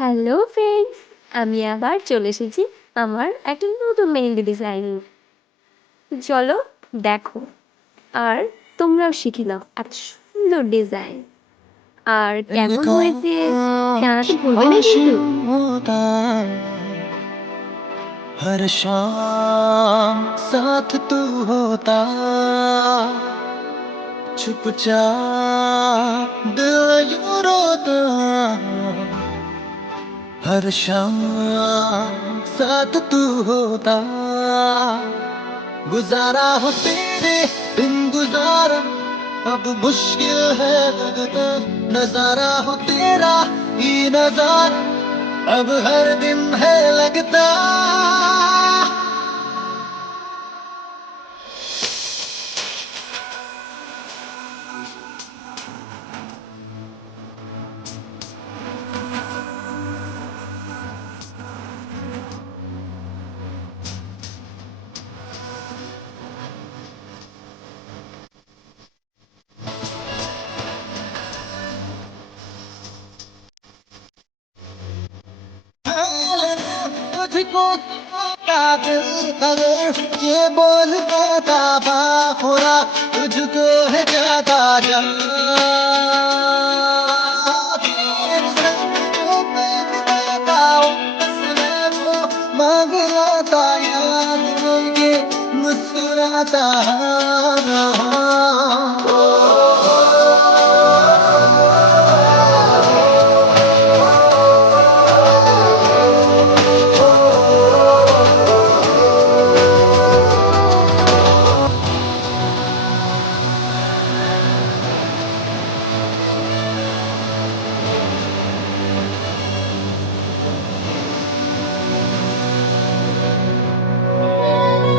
Hello friends, আমি আবার চলে এসেছি আমার একটা নতুন মেহেন্দি ডিজাইন। চলো দেখো, আর তোমরাও শিখে নাও এত সুন্দর ডিজাইন। আর কেমন হয়েছে জানাতে ভুলবে না কিন্তু। हर शाम साथ तू होता चुपचाप दिल यूं रोता हर शाम साथ तू होता गुजारा हो तेरे बिन गुजारा अब मुश्किल है लगता नजारा हो तेरा ही नजारा अब हर दिन है लगता तुझको काबिल अगर ये बोल पाता बाखुरा तुझको है ज्यादा मांग लाता याद ये मुस्कुराता